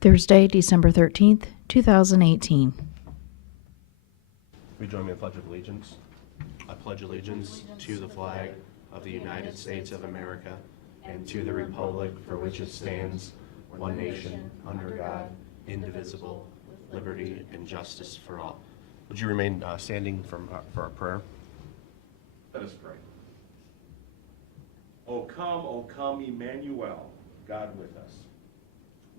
Thursday, December 13th, 2018. Will you join me in Pledge of Allegiance? I pledge allegiance to the flag of the United States of America and to the republic for which it stands, one nation, under God, indivisible, with liberty and justice for all. Would you remain standing for our prayer? Let us pray. O come, Emmanuel, God with us.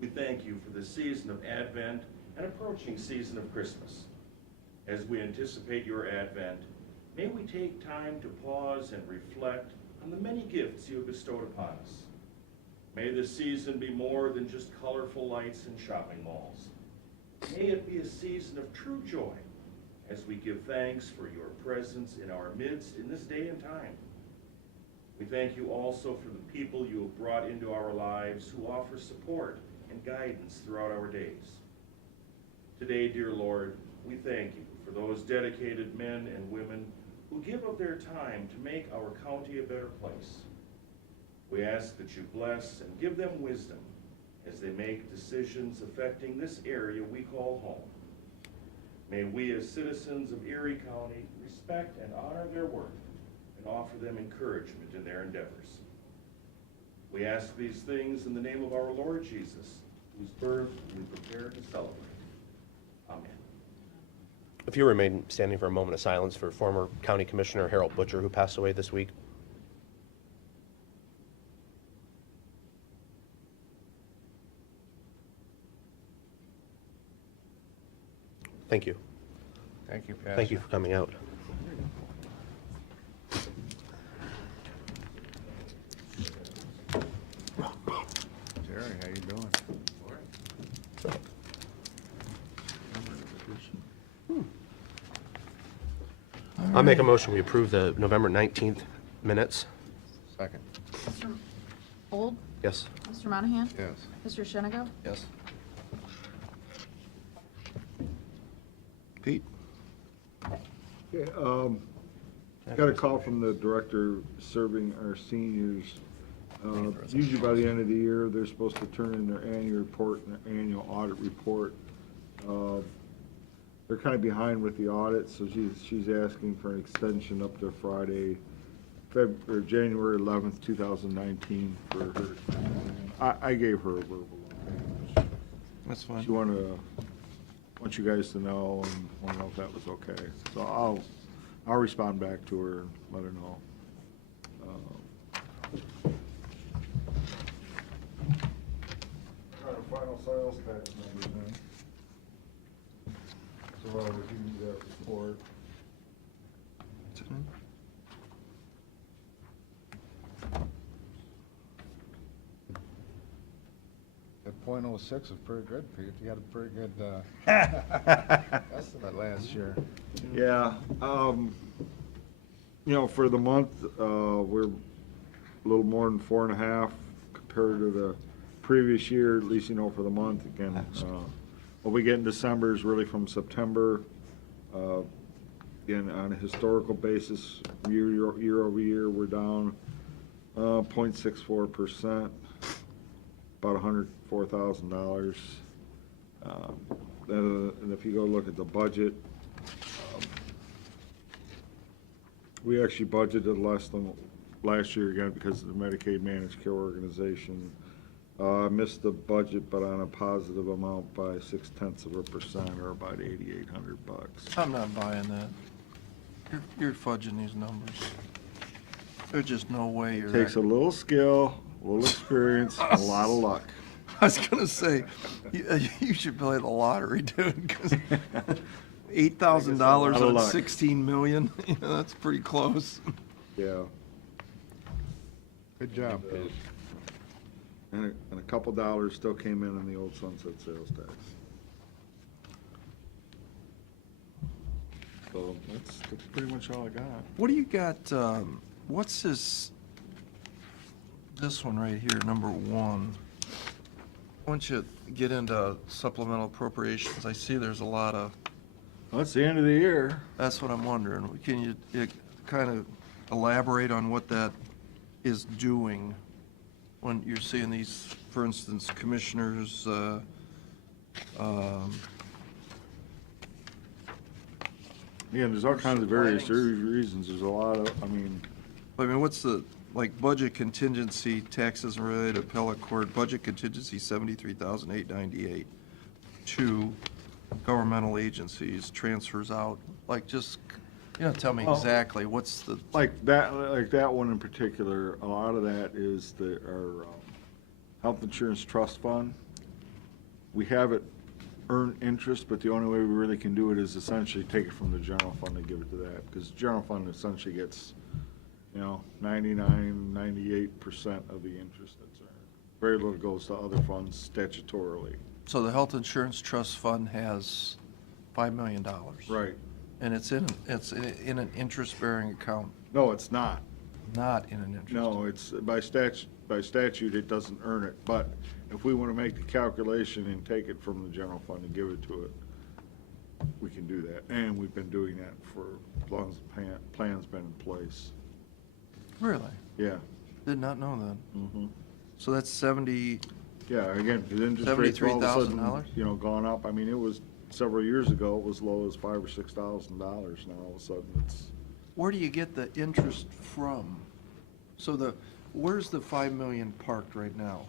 We thank you for the season of Advent and approaching season of Christmas. As we anticipate your advent, may we take time to pause and reflect on the many gifts you have bestowed upon us. May this season be more than just colorful lights and shopping malls. May it be a season of true joy as we give thanks for your presence in our midst in this day and time. We thank you also for the people you have brought into our lives who offer support and guidance throughout our days. Today, dear Lord, we thank you for those dedicated men and women who give of their time to make our county a better place. We ask that you bless and give them wisdom as they make decisions affecting this area we call home. May we as citizens of Erie County respect and honor their work and offer them encouragement in their endeavors. We ask these things in the name of our Lord Jesus, whose birth we prepare to celebrate. Amen. If you remain standing for a moment of silence for former County Commissioner Harold Butcher, who passed away this week. Thank you. Thank you, Pastor. Thank you for coming out. Jerry, how you doing? I'll make a motion, we approve the November 19th minutes. Second. Mr. Old? Yes. Mr. Monahan? Yes. Mr. Shenigo? Yes. Pete? Yeah, got a call from the director serving our seniors. Usually by the end of the year, they're supposed to turn in their annual report and their annual audit report. They're kind of behind with the audit, so she's asking for an extension up to Friday, January 11th, 2019 for her. I gave her a verbal. Okay. That's fine. She want you guys to know and want to know if that was okay. So I'll respond back to her and let her know. Got a final sales tax numbers in. So I'll review that report. That .06 is pretty good, Pete. You got a pretty good estimate last year. Yeah, for the month, we're a little more than 4.5 compared to the previous year, at least, for the month. Again, what we get in December is really from September. Again, on a historical basis, year over year, we're down 0.64%, about $104,000. And if you go look at the budget, we actually budgeted less than last year again because of the Medicaid Managed Care Organization. Missed the budget, but on a positive amount by 0.6%, or about $8,800. I'm not buying that. You're fudging these numbers. There's just no way you're. Takes a little skill, a little experience, and a lot of luck. I was gonna say, you should play the lottery, dude. Because $8,000 on luck. 16 million. That's pretty close. Yeah. Good job, Pete. And a couple dollars still came in on the old sunset sales tax. So that's pretty much all I got. What do you got? What's this one right here, number 1? Once you get into supplemental appropriations, I see there's a lot of. Well, it's the end of the year. That's what I'm wondering. Can you kind of elaborate on what that is doing when you're seeing these, for instance, commissioners Yeah, there's all kinds of various reasons. There's a lot of, I mean, what's the, like, budget contingency, taxes and related appellate court, budget contingency 73,898 to governmental agencies, transfers out, like, just, tell me Oh. exactly, what's the, like that one in particular, a lot of that is our health insurance trust fund. We have it earn interest, but the only way we really can do it is essentially take it from the general fund and give it to that, because the general fund essentially gets, 99, 98% of the interest that's earned. Very little goes to other funds statutorily. so the health insurance trust fund has $5 million. Right. And it's in an interest-bearing account, No, it's not. not in an interest. No, it's, by statute, it doesn't earn it, but if we want to make the calculation and take it from the general fund and give it to it, we can do that, and we've been doing that for as long as the plan's been in place. Really? Yeah. Did not know that. Mm-hmm. So that's 70, Yeah, again, because interest rates all of a sudden, $73,000? Gone up. I mean, it was, several years ago, it was low as $5,000 or $6,000. Now all of a sudden, it's, where do you get the interest from? So where's the 5 million parked right now?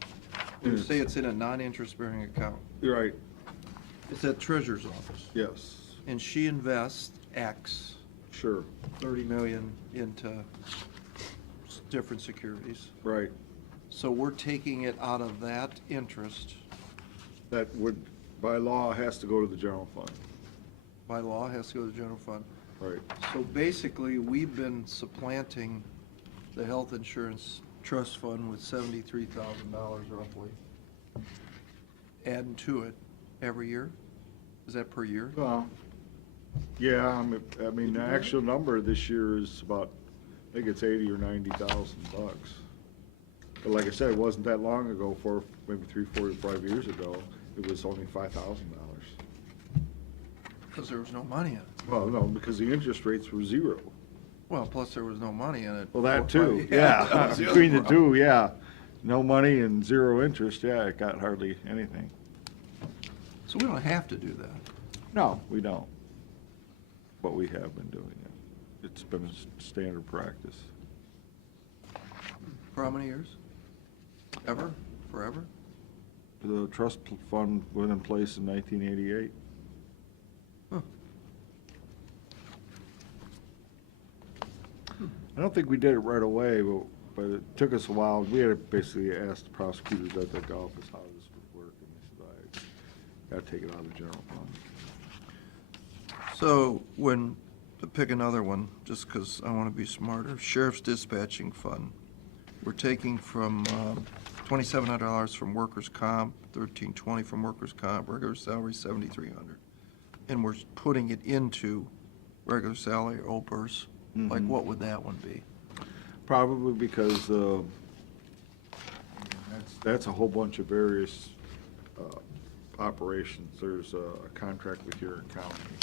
You say it's in a non-interest bearing account. you're right, It's at treasurer's office. yes, And she invests X, sure, 30 million into different securities. right. So we're taking it out of that interest, That would, by law, has to go to the general fund, by law, has to go to the general fund. right. So basically, we've been supplanting the health insurance trust fund with $73,000 roughly, adding to it every year? Is that per year? Well, yeah, I mean, the actual number this year is about, I think it's 80 or 90,000 bucks. But like I said, it wasn't that long ago, maybe 3, 4, 5 years ago, it was only $5,000. Because there was no money in it. Well, no, because the interest rates were zero. Well, plus there was no money in it. Well, that too, that yeah, was the between the other problem. two, yeah. No money and zero interest, yeah, it got hardly anything. So we don't have to do that. No, we don't. But we have been doing it. It's been a standard practice. For how many years? Ever? Forever? The trust fund went in place in 1988. Huh. I don't think we did it right away, but it took us a while. We had to basically ask the prosecutors at the office how this would work, and they said, I gotta take it out of the general fund. So when, to pick another one, just because I want to be smarter, Sheriff's Dispatching Fund, we're taking from $2,700 from workers' comp, $1,320 from workers' comp, regular salary $7,300. And we're putting it into regular salary, OPERS. Like, Mhm. what would that one be? Probably because that's a whole bunch of various operations. There's a contract with Huron County,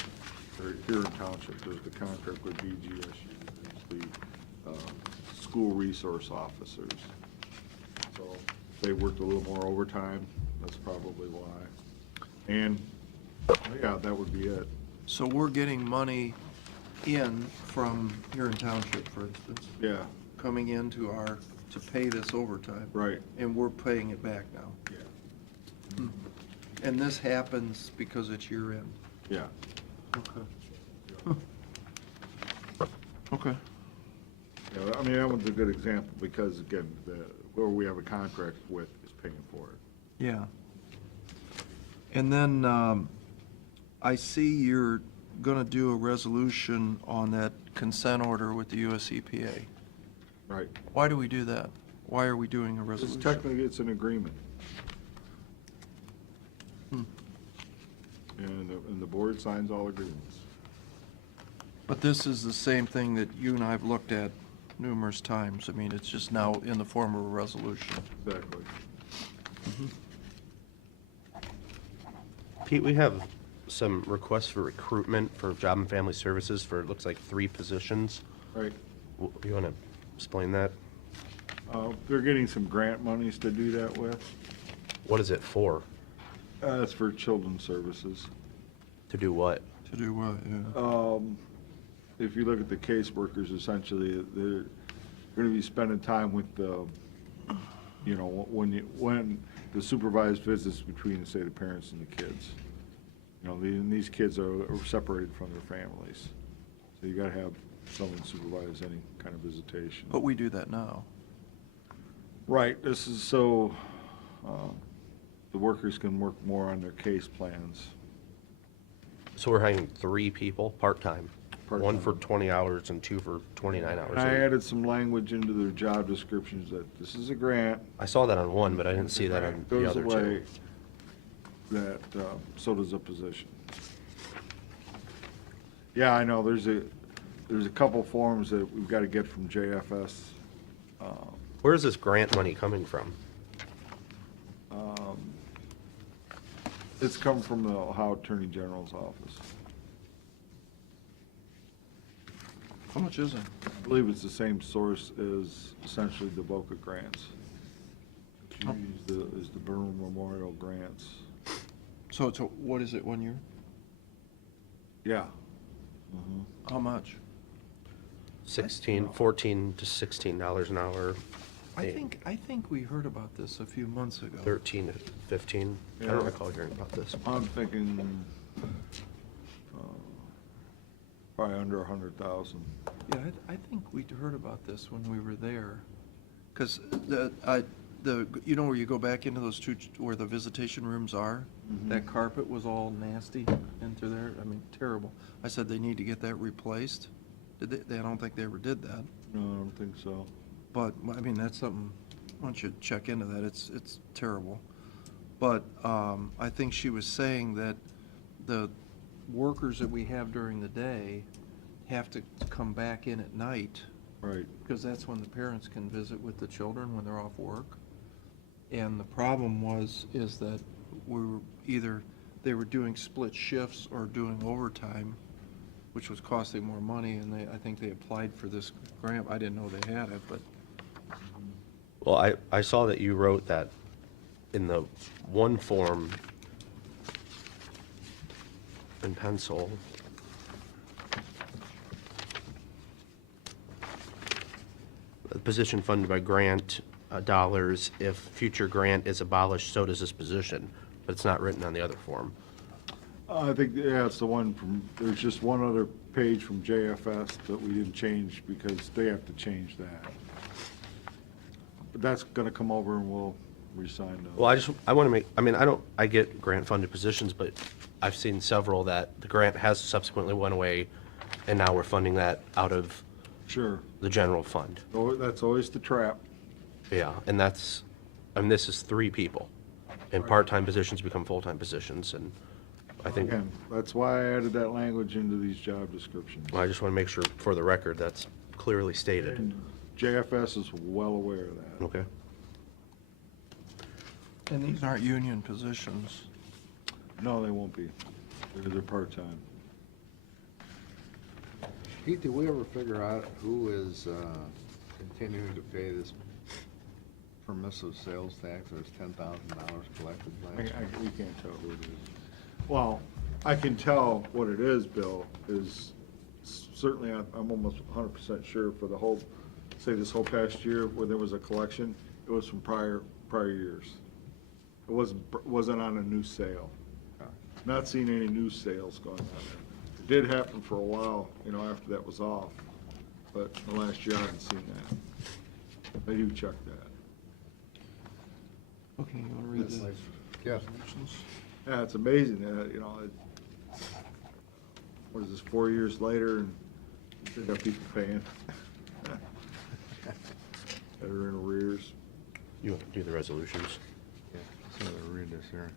or Huron Township. There's the contract with BGSU. There's the school resource officers. So they worked a little more overtime. That's probably why. And, yeah, that would be it. So we're getting money in from Huron Township, for instance, Yeah, coming into to pay this overtime. right, And we're paying it back now. yeah, And this happens because it's year end. yeah. Okay. Okay. Yeah, I mean, that one's a good example because, again, where we have a contract with is paying for it. Yeah. And then I see you're going to do a resolution on that consent order with the US EPA. Right. Why do we do that? Why are we doing a Because resolution? technically, it's an agreement. Hmm. And the board signs all agreements. But this is the same thing that you and I have looked at numerous times. I mean, it's just now in the form of a resolution. Exactly. Pete, we have some requests for recruitment for Job and Family Services for, it looks like 3 positions. Right. You want to explain that? They're getting some grant monies to do that with. What is it for? That's for children's services. To do what? To do what, yeah. If you look at the caseworkers, essentially, they're gonna be spending time with the, you know, when the supervised visits between, say, the parents and the kids. You know, these kids are separated from their families. So you gotta have someone supervise any kind of visitation. But we do that now. Right, this is so, the workers can work more on their case plans. So we're hiring 3 people, part-time? One Part-time. for 20 hours and 2 for 29 hours. I added some language into their job descriptions that this is a grant. I saw that on one, but I didn't see that on the Goes other away, 2. that, so does a position. Yeah, I know, there's a couple forms that we've got to get from JFS. Where is this grant money coming from? It's come from the Ohio Attorney General's office. How much is it? I believe it's the same source as essentially the Boca grants. What you use is the Burma Memorial grants. So what is it, 1 year? Yeah. How much? 14 to $16 an hour. I think we heard about this a few months ago. 13 to 15. I Yeah. don't recall hearing about this. I'm thinking, probably under 100,000. Yeah, I think we'd heard about this when we were there. Because you know where you go back into those where the visitation rooms are? That carpet was all nasty into there, I mean, terrible. I said they need to get that replaced. Did they? I don't think they ever did that. No, I don't think so. But, I mean, that's something, why don't you check into that, it's terrible. But I think she was saying that the workers that we have during the day have to come back in at night, Right. because that's when the parents can visit with the children when they're off work. And the problem is that they were doing split shifts or doing overtime, which was costing more money, and I think they applied for this grant. I didn't know they had it, but. Well, I saw that you wrote that in the one form in pencil. The position funded by grant dollars. If future grant is abolished, so does this position. But it's not written on the other form. I think, yeah, it's the one from, there's just one other page from JFS that we didn't change because they have to change that. But that's gonna come over and we'll re-sign those. Well, I want to make, I get grant-funded positions, but I've seen several that the grant has subsequently went away, and now we're funding that out of Sure. the general fund. That's always the trap. Yeah, and this is 3 people, and part-time positions become full-time positions, and I think, Again, that's why I added that language into these job descriptions. I just want to make sure, for the record, that's clearly stated. And JFS is well aware of that. Okay. And these aren't union positions. No, they won't be. They're part-time. Pete, did we ever figure out who is continuing to pay this permissive sales tax? There's $10,000 collected last year. We can't tell who it is. Well, I can tell what it is, Bill, is certainly, I'm almost 100% sure for the whole, say this whole past year where there was a collection, it was from prior years. It wasn't on a new sale. Not seeing any new sales going on there. It did happen for a while, after that was off, but the last year I haven't seen that. I do check that. Okay, you want to read the Yes. resolutions? Yeah, it's amazing that, what is this, 4 years later, and they got people paying that are in arrears. You want to do the resolutions? Yeah, so I'll read this here.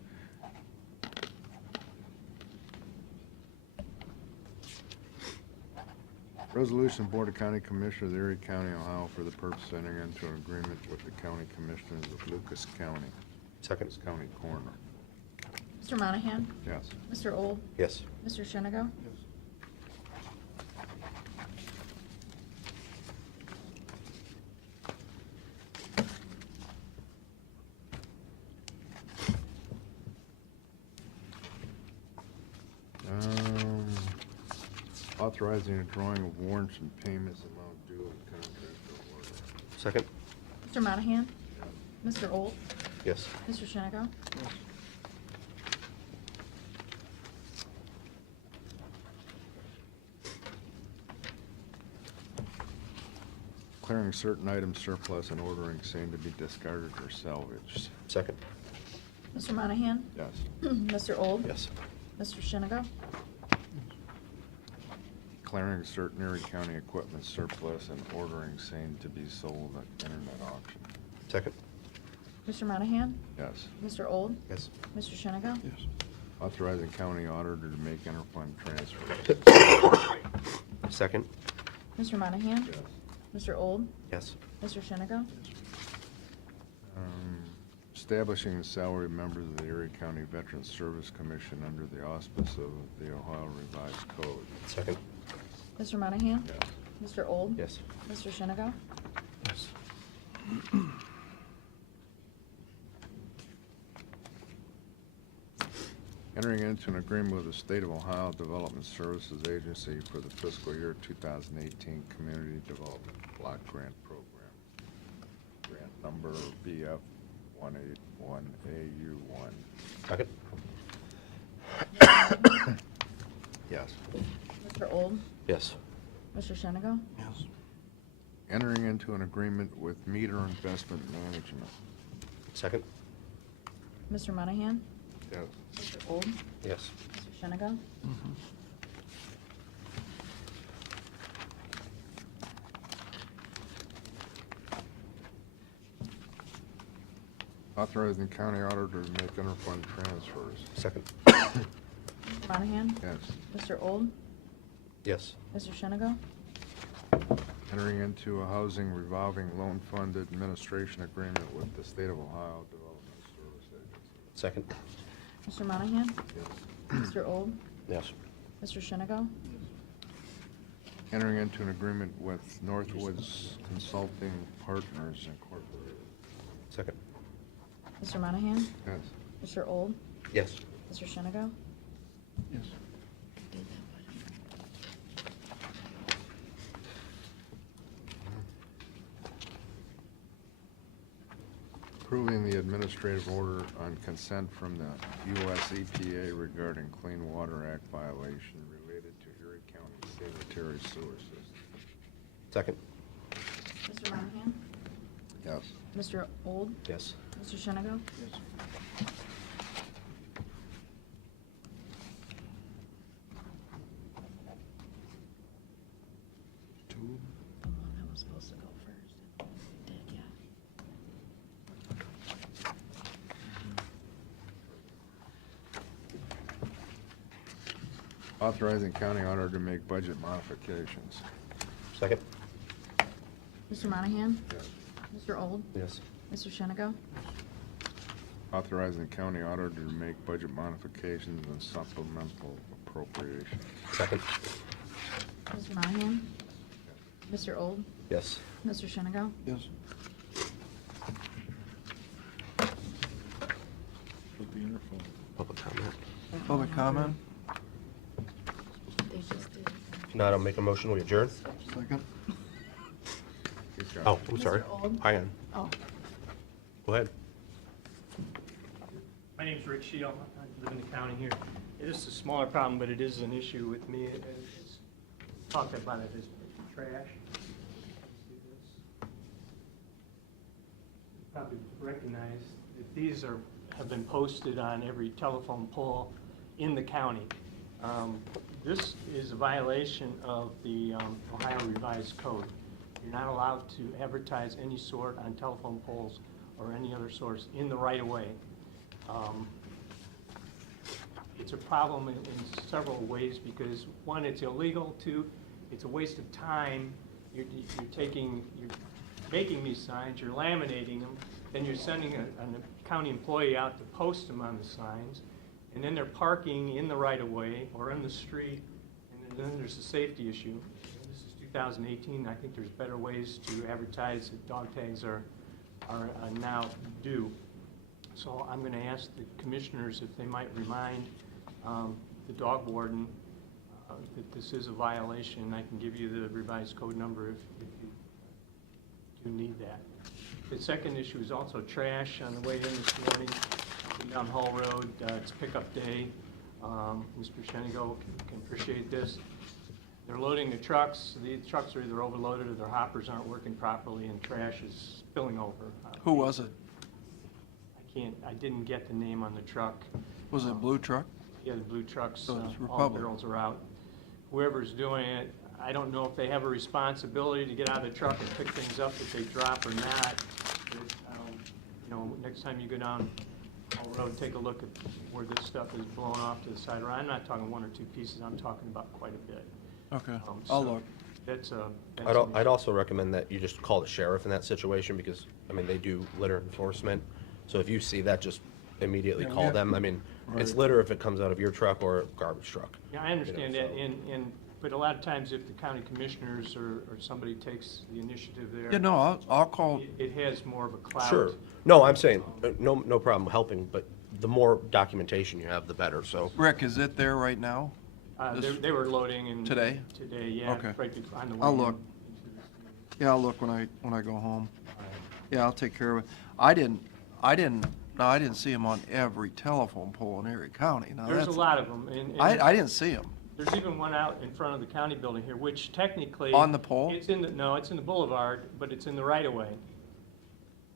Resolution, Board of County Commissioners of Erie County, Ohio, for the purpose of entering into an agreement with the county commissioners of Lucas County, Second? Lucas County Coroner. Mr. Monahan? Yes. Mr. Old? Yes. Mr. Shenigo? Authorizing a drawing of warrants and payments amount due and contract award. Second. Mr. Monahan? Mr. Old? Yes. Mr. Shenigo? Declaring certain items surplus and ordering same to be discarded or salvaged. Second. Mr. Monahan? Yes. Mr. Old? Yes. Mr. Shenigo? Declaring certain Erie County equipment surplus and ordering same to be sold at internet auction. Second. Mr. Monahan? Yes. Mr. Old? Yes. Mr. Shenigo? Yes. Authorizing county auditor to make interfund transfers. Second. Mr. Monahan? Yes. Mr. Old? Yes. Mr. Shenigo? Establishing the salary members of the Erie County Veterans Service Commission under the auspice of the Ohio Revised Code. Second. Mr. Monahan? Yes. Mr. Old? Yes. Mr. Shenigo? Yes. Entering into an agreement with the State of Ohio Development Services Agency for the fiscal year 2018 Community Development Block Grant Program. Grant number BF 181AU1. Second. Yes. Mr. Old? Yes. Mr. Shenigo? Yes. Entering into an agreement with Meter Investment Management. Second. Mr. Monahan? Yes. Mr. Old? Yes. Mr. Shenigo? Authorizing county auditor to make interfund transfers. Second. Mr. Monahan? Yes. Mr. Old? Yes. Mr. Shenigo? Entering into a housing revolving loan fund administration agreement with the State of Ohio Development Service Agency. Second. Mr. Monahan? Yes. Mr. Old? Yes. Mr. Shenigo? Entering into an agreement with Northwoods Consulting Partners Incorporated. Second. Mr. Monahan? Yes. Mr. Old? Yes. Mr. Shenigo? Yes. Approving the administrative order on consent from the U.S. EPA regarding Clean Water Act violation related to Erie County sanitary sewer system. Second. Mr. Monahan? Yes. Mr. Old? Yes. Mr. Shenigo? Two. The one that was supposed to go first. Did, yeah. Authorizing county auditor to make budget modifications. Second. Mr. Monahan? Yes. Mr. Old? Yes. Mr. Shenigo? Authorizing county auditor to make budget modifications and supplemental appropriations. Second. Mr. Monahan? Mr. Old? Yes. Mr. Shenigo? Yes. With the interphone. Public comment. Public comment? They just did. If not, I'll make a motion. We adjourn. Second. He's got Oh, it. I'm sorry. Mr. Old? Hang on. Oh, Go ahead. My name's Rick Shield. I live in the county here. It is a smaller problem, but it is an issue with me. It's talked about it as trash. See this? You probably recognize that these have been posted on every telephone pole in the county. This is a violation of the Ohio Revised Code. You're not allowed to advertise any sort on telephone poles or any other source in the right-of-way. It's a problem in several ways because, one, it's illegal. Two, it's a waste of time. You're making these signs, you're laminating them, then you're sending a county employee out to post them on the signs, and then they're parking in the right-of-way or in the street, and then there's a safety issue. This is 2018. I think there's better ways to advertise that dog tags are now due. So I'm going to ask the commissioners if they might remind the dog warden that this is a violation, and I can give you the revised code number if you do need that. The second issue is also trash on the way in this morning, down Hall Road. It's pickup day. Mr. Shenigo can appreciate this. They're loading the trucks. The trucks are either overloaded or their hoppers aren't working properly, and trash is spilling over. Who was it? I didn't get the name on the truck. Was it a blue truck? Yeah, the blue trucks, So it's all the Republic. barrels are out. Whoever's doing it, I don't know if they have a responsibility to get out of the truck and pick things up that they drop or not. But, next time you go down Hall Road, take a look at where this stuff is blown off to the side. I'm not talking one or two pieces, I'm talking about quite a bit. Okay, So I'll look. That's a. I'd also recommend that you just call the sheriff in that situation, because, I mean, they do litter enforcement. So if you see that, just immediately call them. I mean, it's litter if it comes out of your truck or a garbage truck. Yeah, I understand You know, that, but a lot of times if the county commissioners or somebody takes the initiative there. Yeah, no, I'll call, It has more of a clout. Sure. No, I'm saying, no problem helping, but the more documentation you have, the better, so. Rick, is it there right now? They were loading and. Today? Today, yeah. Okay. Right before, on the way. I'll in. look. Yeah, I'll look when I go home. Yeah, I'll take care of it. I didn't see him on every telephone pole in Erie County. Now, There's a that's- lot of them, and. I didn't see him. There's even one out in front of the county building here, which technically. On the pole? It's in the boulevard, but it's in the right of way.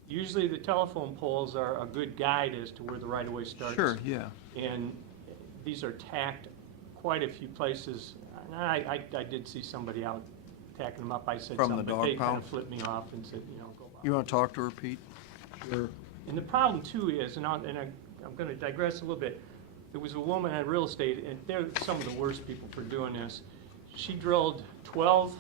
Usually the telephone poles are a good guide as to where the right of way starts. Sure, yeah. And these are tacked quite a few places. And I did see somebody out tacking them up. I said From the something, but dog they kind pound? of flipped me off and said, go by. You want to talk to her, Pete? Sure. And the problem too is, I'm going to digress a little bit. There was a woman in real estate, and they're some of the worst people for doing this. She drilled 12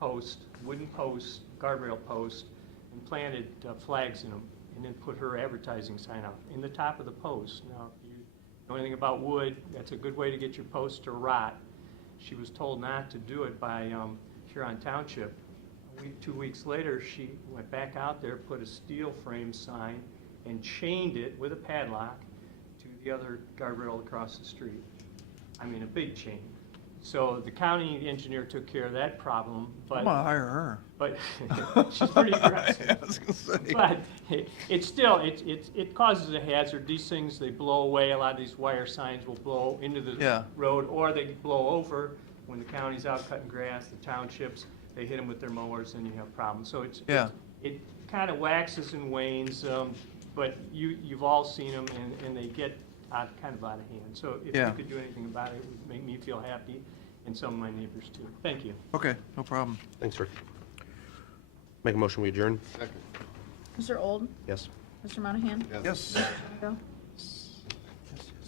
posts, wooden posts, guardrail posts, and planted flags in them, and then put her advertising sign up in the top of the post. Now, if you know anything about wood, that's a good way to get your post to rot. She was told not to do it by Huron Township. 2 weeks later, she went back out there, put a steel frame sign, and chained it with a padlock to the other guardrail across the street. I mean, a big chain. So the county engineer took care of that problem, I'm but, gonna hire her. but she's pretty aggressive. I was gonna say. But it's still, it causes a hazard. These things, they blow away. A lot of these wire signs will blow into the Yeah. road, or they blow over when the county's out cutting grass, the townships, they hit them with their mowers, and you have problems. So Yeah. it kind of waxes and wanes, but you've all seen them, and they get kind of out of hand. So if Yeah. you could do anything about it, it would make me feel happy, and some of my neighbors too. Thank you. Okay, no problem. Thanks, Rick. Make a motion, we adjourn? Second. Mr. Old? Yes. Mr. Monahan? Yes. Mr.